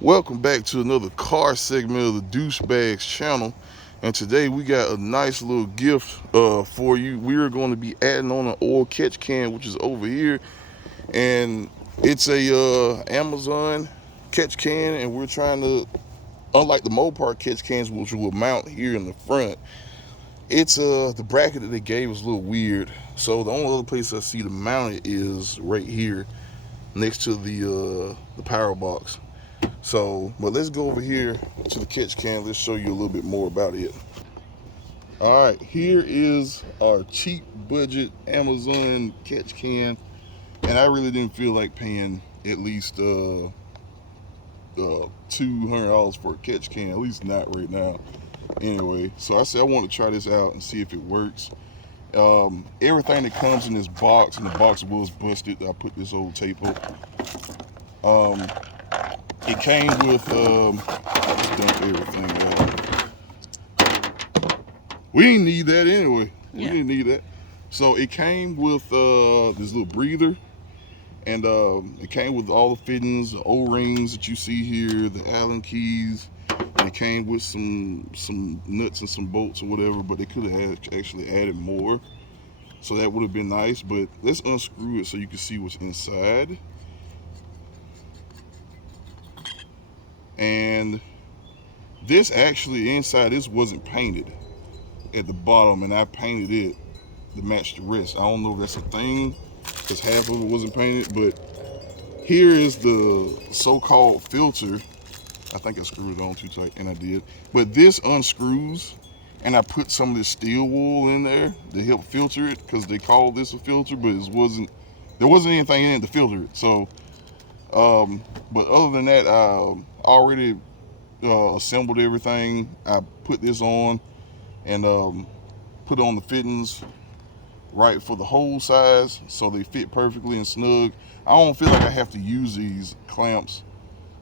Welcome back to another car segment of the Douchebags channel. And today we got a nice little gift for you. We are going to be adding on an oil catch can, which is over here. And it's a Amazon catch can, and we're trying to, unlike the Mopar catch cans, which will mount here in the front, it's the bracket that they gave was a little weird. So the only other place I see to mount it is right here next to the power box. So, but let's go over here to the catch can. Let's show you a little bit more about it. All right, here is our cheap budget Amazon catch can, and I really didn't feel like paying at least $200 for a catch can, at least not right now. Anyway, so I said I want to try this out and see if it works. Everything that comes in this box, and the box was busted. I put this old tape up. It came with I just dumped everything out. We didn't need that anyway. We didn't need that. So it came with this little breather, and it came with all the fittings, the O-rings that you see here, the Allen keys. And it came with some nuts and some bolts or whatever, but they could have actually added more. So that would have been nice. But let's unscrew it so you can see what's inside. And this actually, inside this wasn't painted at the bottom, and I painted it to match the rest. I don't know if that's a thing, because half of it wasn't painted, but here is the so-called filter. I think I screwed it on too tight, and I did. But this unscrews, and I put some of this steel wool in there to help filter it, because they called this a filter, but there wasn't anything in it to filter it. So, but other than that, I already assembled everything. I put this on and put on the fittings right for the hole size, so they fit perfectly and snug. I don't feel like I have to use these clamps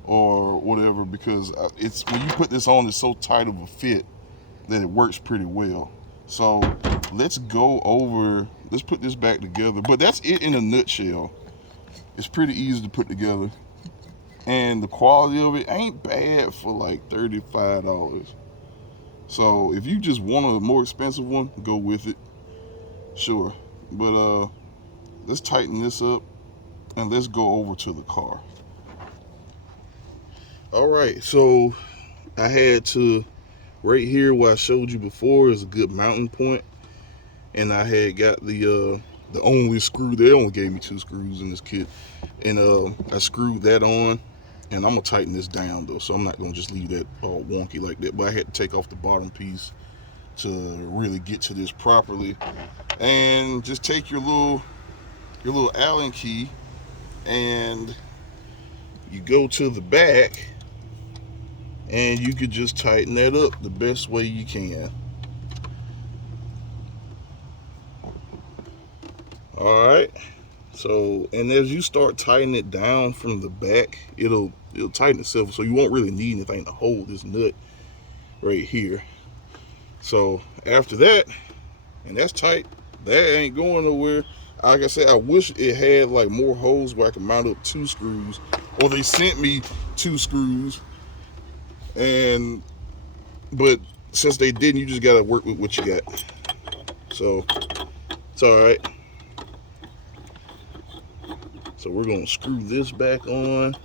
or whatever, because it's when you put this on, it's so tight of a fit that it works pretty well. So let's put this back together. But that's it in a nutshell. It's pretty easy to put together, and the quality of it ain't bad for like $35. So if you just want a more expensive one, go with it, sure. But let's tighten this up and let's go over to the car. All right, so I had to, right here where I showed you before is a good mounting point, and I had got the only screw. They only gave me 2 screws in this kit, and I screwed that on. And I'm gonna tighten this down though, so I'm not gonna just leave that all wonky like that. But I had to take off the bottom piece to really get to this properly. And just take your little Allen key, and you go to the back, and you could just tighten that up the best way you can. All right. So, and as you start tightening it down from the back, it'll tighten itself, so you won't really need anything to hold this nut right here. So after that, and that's tight, that ain't going nowhere. Like I said, I wish it had like more holes where I could mount up 2 screws, or they sent me 2 screws, but since they didn't, you just gotta work with what you got. So it's all right. So we're gonna screw this back on.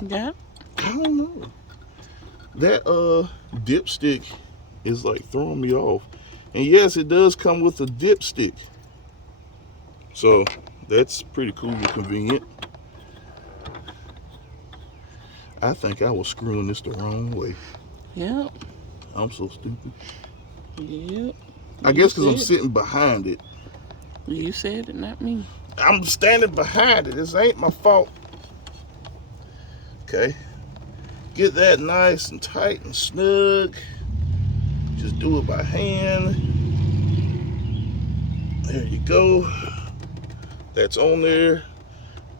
Yeah. I don't know. That dipstick is like throwing me off. And yes, it does come with a dipstick. So that's pretty cool and convenient. I think I was screwing this the wrong way. Yep. I'm so stupid. Yep. I guess because I'm sitting behind it. You said it, not me. I'm standing behind it. This ain't my fault. Okay. Get that nice and tight and snug. Just do it by hand. There you go. That's on there.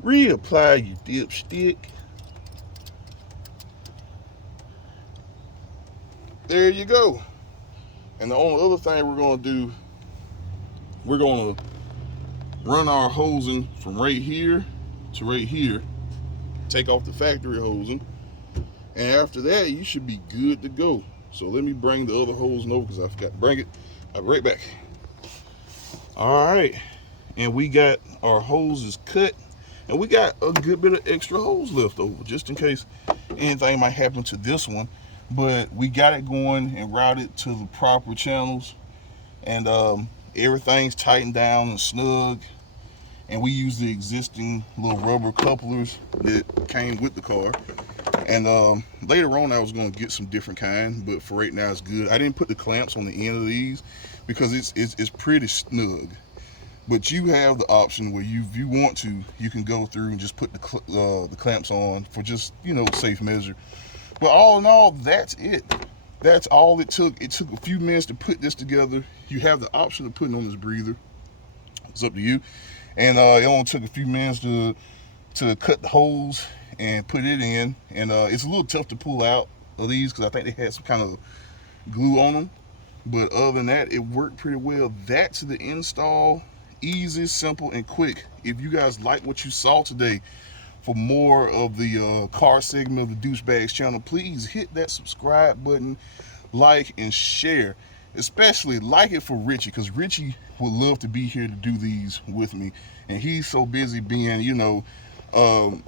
Reapply your dipstick. There you go. And the only other thing we're going to do, we're going to run our hosing from right here to right here, take off the factory hosing, and after that you should be good to go. So let me bring the other hosing over because I forgot to bring it. I'll be right back. All right, and we got our hoses cut, and we got a good bit of extra hose left over just in case anything might happen to this one. But we got it going and routed to the proper channels, and everything's tightened down and snug. And we use the existing little rubber couplers that came with the car. And later on I was going to get some different kind, but for right now it's good. I didn't put the clamps on the end of these because it's pretty snug. But you have the option where if you want to, you can go through and just put the clamps on for just, safe measure. But all in all, that's it. That's all it took. It took a few minutes to put this together. You have the option of putting on this breather. It's up to you. And it only took a few minutes to cut the hose and put it in. And it's a little tough to pull out of these because I think they had some kind of glue on them. But other than that, it worked pretty well. That's the install. Easy, simple, and quick. If you guys like what you saw today, for more of the car segment of the Douchebags channel, please hit that subscribe button, like, and share. Especially like it for Richie, because Richie would love to be here to do these with me, and he's so busy being, the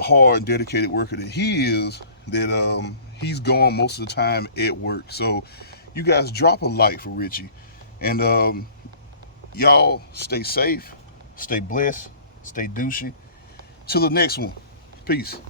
hard and dedicated worker that he is, that he's gone most of the time at work. So you guys drop a like for Richie, and y'all stay safe, stay blessed, stay douchey. Till the next one, peace.